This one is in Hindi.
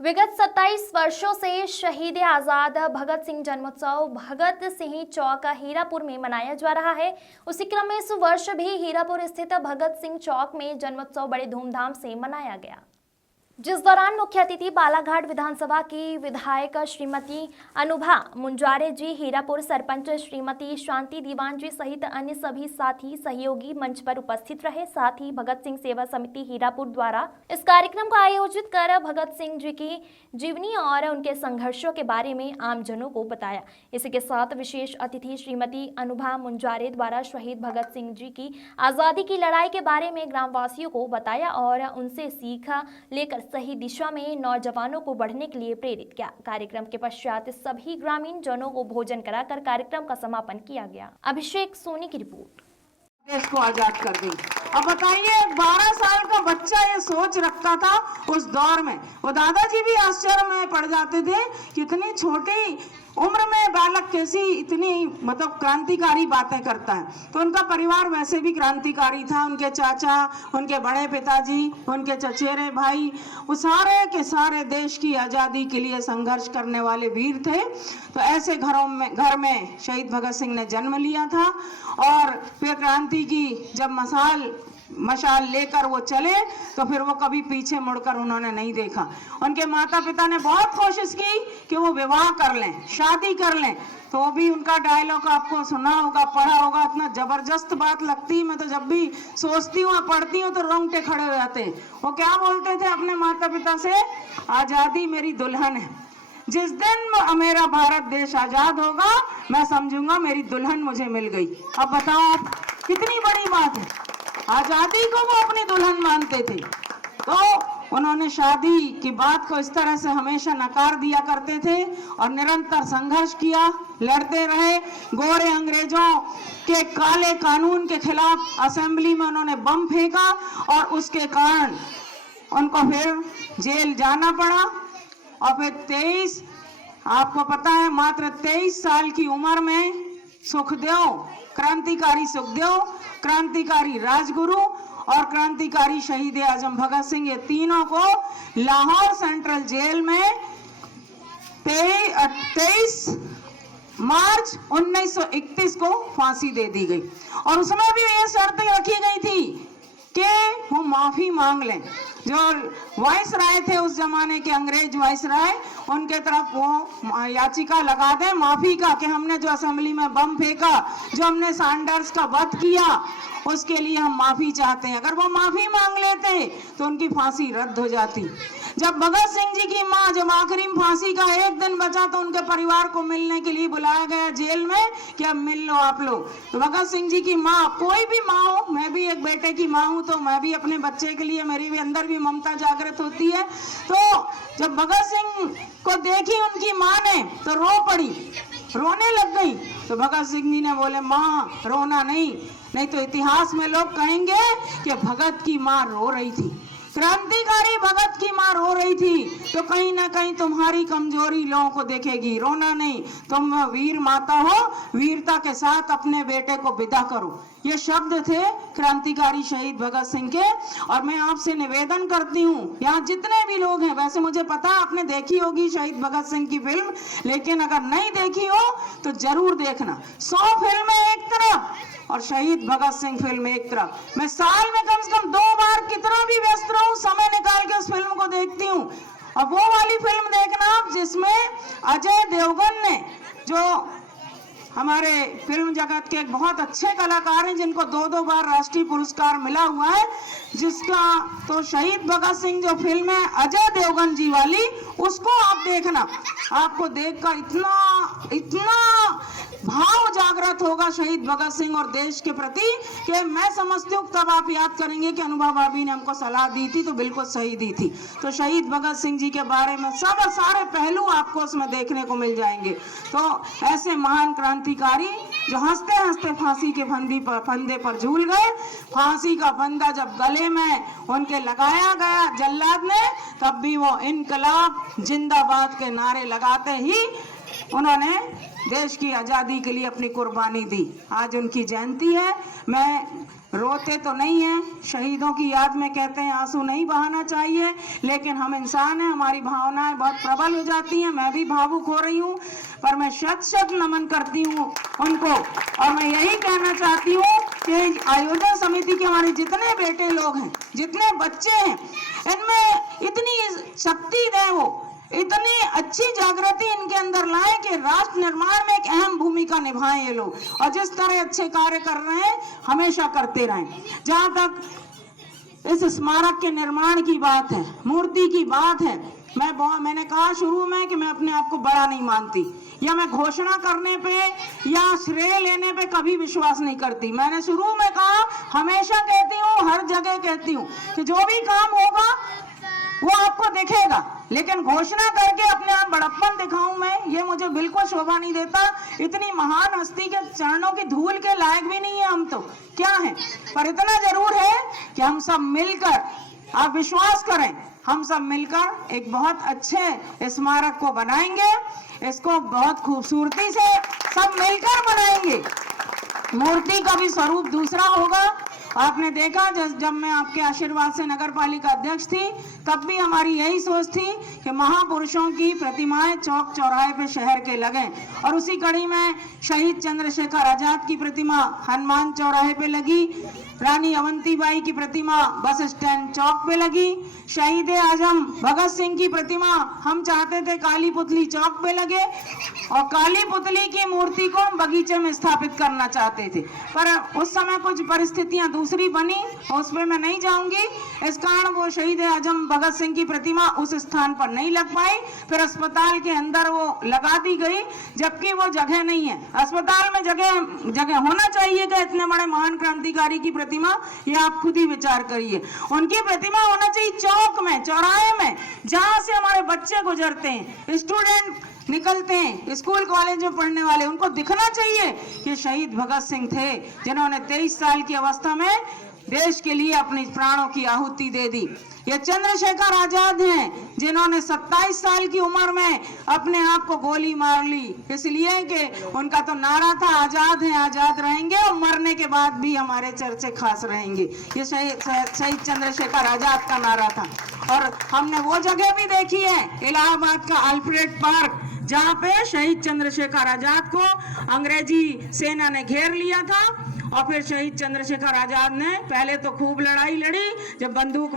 विगत 27 वर्षों से शहीद आज़ाद भगत सिंह जन्मोत्सव भगत सिंह चौक हीरापुर में मनाया जा रहा है। उसी क्रम में इस वर्ष भी हीरापुर स्थित भगत सिंह चौक में जन्मोत्सव बड़े धूमधाम से मनाया गया, जिस दौरान मुख्य अतिथि बालाघाट विधानसभा की विधायक श्रीमती अनुभा मुंजारे जी, हीरापुर सरपंच श्रीमती शांति दीवान जी सहित अन्य सभी साथी सहयोगी मंच पर उपस्थित रहे। साथ ही भगत सिंह सेवा समिति हीरापुर द्वारा इस कार्यक्रम को आयोजित कर भगत सिंह जी की जीवनी और उनके संघर्षों के बारे में आमजनों को बताया। इसी के साथ विशेष अतिथि श्रीमती अनुभा मुंजारे द्वारा शहीद भगत सिंह जी की आज़ादी की लड़ाई के बारे में ग्रामवासियों को बताया और उनसे सीख लेकर सही दिशा में नौजवानों को बढ़ने के लिए प्रेरित किया। कार्यक्रम के पश्चात सभी ग्रामीण जनों को भोजन कराकर कार्यक्रम का समापन किया गया। अभिषेक सोनी की रिपोर्ट। देश को आजाद कर दी। अब बताइए 12 साल का बच्चा ये सोच रखता था उस दौर में, वो दादाजी भी आश्चर्य में पड़ जाते थे कि इतनी छोटी उम्र में बालक कैसी इतनी मतलब क्रांतिकारी बातें करता है। तो उनका परिवार वैसे भी क्रांतिकारी था, उनके चाचा, उनके बड़े पिताजी, उनके चचेरे भाई, वो सारे के सारे देश की आज़ादी के लिए संघर्ष करने वाले वीर थे। तो ऐसे घर में शहीद भगत सिंह ने जन्म लिया था और फिर क्रांति की जब मशाल लेकर वो चले तो फिर वो कभी पीछे मुड़कर उन्होंने नहीं देखा। उनके माता पिता ने बहुत कोशिश की कि वो विवाह कर लें, शादी कर लें, तो वो भी उनका डायलॉग आपको सुना होगा, पढ़ा होगा, इतना जबरदस्त बात लगती है। मैं तो जब भी सोचती हूँ पढ़ती हूँ तो रोंगटे खड़े हो जाते हैं। वो क्या बोलते थे अपने माता पिता से, आज़ादी मेरी दुल्हन है, जिस दिन मेरा भारत देश आजाद होगा मैं समझूंगा मेरी दुल्हन मुझे मिल गई। अब बताओ आप, कितनी बड़ी बात है, आजादी को वो अपनी दुल्हन मानते थे। तो उन्होंने शादी की बात को इस तरह से हमेशा नकार दिया करते थे और निरंतर संघर्ष किया, लड़ते रहे। गोरे अंग्रेजों के काले कानून के खिलाफ असेंबली में उन्होंने बम फेंका और उसके कारण उनको फिर जेल जाना पड़ा। और फिर 23, आपको पता है, मात्र 23 साल की उम्र में सुखदेव, क्रांतिकारी सुखदेव, क्रांतिकारी राजगुरु और क्रांतिकारी शहीद आजम भगत सिंह, ये तीनों को लाहौर सेंट्रल जेल में 23 मार्च 1931 को फांसी दे दी गई। और उसमें भी ये शर्त रखी गई थी कि वो माफी मांग लें। जो वाइस राय थे उस जमाने के, अंग्रेज वाइस राय, उनके तरफ वो याचिका लगा दें माफी का कि हमने जो असेंबली में बम फेंका, जो हमने सैंडर्स का वध किया, उसके लिए हम माफी चाहते हैं। अगर वो माफी मांग लेते तो उनकी फांसी रद्द हो जाती। जब भगत सिंह जी की मां, जब आखिरी फांसी का एक दिन बचा तो उनके परिवार को मिलने के लिए बुलाया गया जेल में कि अब मिल लो आप लोग। तो भगत सिंह जी की मां, कोई भी मां हो, मैं भी एक बेटे की मां हूं, तो मैं भी अपने बच्चे के लिए, मेरी भी अंदर भी ममता जागृत होती है। तो जब भगत सिंह को देखी उनकी मां ने तो रो पड़ी, रोने लग गई। तो भगत सिंह जी ने बोले, माँ रोना नहीं तो इतिहास में लोग कहेंगे कि भगत की माँ रो रही थी, क्रांतिकारी भगत की मां रो रही थी। तो कहीं ना कहीं तुम्हारी कमजोरी लोगों को देखेगी, रोना नहीं, तुम वीर माता हो, वीरता के साथ अपने बेटे को विदा करो। ये शब्द थे क्रांतिकारी शहीद भगत सिंह के। और मैं आपसे निवेदन करती हूँ, यहाँ जितने भी लोग हैं, वैसे मुझे पता आपने देखी होगी शहीद भगत सिंह की फिल्म, लेकिन अगर नहीं देखी हो तो जरूर देखना। 100 फिल्में एक तरफ और शहीद भगत सिंह फिल्म एक तरफ। मैं साल में कम से कम 2 बार, कितना भी व्यस्त रहूं, समय निकाल के उस फिल्म को देखती हूँ। और वो वाली फिल्म देखना जिसमें अजय देवगन ने, जो हमारे फिल्म जगत के एक बहुत अच्छे कलाकार हैं, जिनको 2-2 बार राष्ट्रीय पुरस्कार मिला हुआ है, जिसका तो शहीद भगत सिंह जो फिल्म है अजय देवगन जी वाली, उसको आप देखना। आपको देखकर इतना भाव जागृत होगा शहीद भगत सिंह और देश के प्रति कि मैं समझती हूँ तब आप याद करेंगे कि अनुभा भाभी ने हमको सलाह दी थी तो बिल्कुल सही दी थी। तो शहीद भगत सिंह जी के बारे में सब सारे पहलू आपको उसमें देखने को मिल जाएंगे। तो ऐसे महान क्रांतिकारी जो हंसते हंसते फांसी के फंदे पर झूल गए, फांसी का फंदा जब गले में उनके लगाया गया जल्लाद ने, तब भी वो इनकलाब जिंदाबाद के नारे लगाते ही उन्होंने देश की आज़ादी के लिए अपनी कुर्बानी दी। आज उनकी जयंती है। मैं रोते तो नहीं है, शहीदों की याद में कहते हैं आंसू नहीं बहाना चाहिए, लेकिन हम इंसान हैं, हमारी भावनाएं बहुत प्रबल हो जाती हैं। मैं भी भावुक हो रही हूँ, पर मैं शत शत नमन करती हूँ उनको। और मैं यही कहना चाहती हूँ कि आयोजन समिति के हमारे जितने बेटे लोग हैं, जितने बच्चे हैं, इनमें इतनी शक्ति दें, वो इतनी अच्छी जागृति इनके अंदर लाए कि राष्ट्र निर्माण में एक अहम भूमिका निभाएं ये लोग, और जिस तरह अच्छे कार्य कर रहे हैं हमेशा करते रहें। जहां तक इस स्मारक के निर्माण की बात है, मूर्ति की बात है, मैंने कहा शुरू में कि मैं अपने आप को बड़ा नहीं मानती, या मैं घोषणा करने पे या श्रेय लेने पे कभी विश्वास नहीं करती। मैंने शुरू में कहा, हमेशा कहती हूँ, हर जगह कहती हूँ कि जो भी काम होगा वो आपको दिखेगा, लेकिन घोषणा करके अपने आप बड़प्पन दिखाऊं मैं, ये मुझे बिल्कुल शोभा नहीं देता। इतनी महान हस्ती के चरणों की धूल के लायक भी नहीं है हम, तो क्या है, पर इतना जरूर है कि हम सब मिलकर, आप विश्वास करें, हम सब मिलकर एक बहुत अच्छे स्मारक को बनाएंगे। इसको बहुत खूबसूरती से सब मिलकर बनाएंगे। मूर्ति का भी स्वरूप दूसरा होगा। आपने देखा जब मैं आपके आशीर्वाद से नगर पालिका अध्यक्ष थी, तब भी हमारी यही सोच थी कि महापुरुषों की प्रतिमाएं चौक चौराहे पे शहर के लगें, और उसी कड़ी में शहीद चंद्रशेखर आजाद की प्रतिमा हनुमान चौराहे पे लगी, रानी अवंतीबाई की प्रतिमा बस स्टैंड चौक पे लगी, शहीद आजम भगत सिंह की प्रतिमा हम चाहते थे काली पुतली चौक पे लगे, और काली पुतली की मूर्ति को हम बगीचे में स्थापित करना चाहते थे, पर उस समय कुछ परिस्थितियां दूसरी बनी, उस पर मैं नहीं जाऊंगी। इस कारण वो शहीद आजम भगत सिंह की प्रतिमा उस स्थान पर नहीं लग पाई। फिर अस्पताल के अंदर वो लगा दी गई, जबकि वो जगह नहीं है। अस्पताल में जगह होना चाहिए कि इतने बड़े महान क्रांतिकारी की प्रतिमा, ये आप खुद ही विचार करिए। उनकी प्रतिमा होना चाहिए चौक में, चौराहे में, जहां से हमारे बच्चे गुजरते हैं, स्टूडेंट निकलते हैं, स्कूल कॉलेज में पढ़ने वाले, उनको दिखना चाहिए कि शहीद भगत सिंह थे जिन्होंने 23 साल की अवस्था में देश के लिए अपनी प्राणों की आहुति दे दी। ये चंद्रशेखर आजाद हैं जिन्होंने 27 साल की उम्र में अपने आप को गोली मार ली, इसलिए कि उनका तो नारा था आजाद हैं आजाद रहेंगे, और मरने के बाद भी हमारे चर्चे खास रहेंगे। ये शहीद चंद्रशेखर आजाद का नारा था। और हमने वो जगह भी देखी है, इलाहाबाद का अल्फ्रेड पार्क, जहाँ पे शहीद चंद्रशेखर आजाद को अंग्रेजी सेना ने घेर लिया था, और फिर शहीद चंद्रशेखर आजाद ने पहले तो खूब लड़ाई लड़ी, जब बंदूक में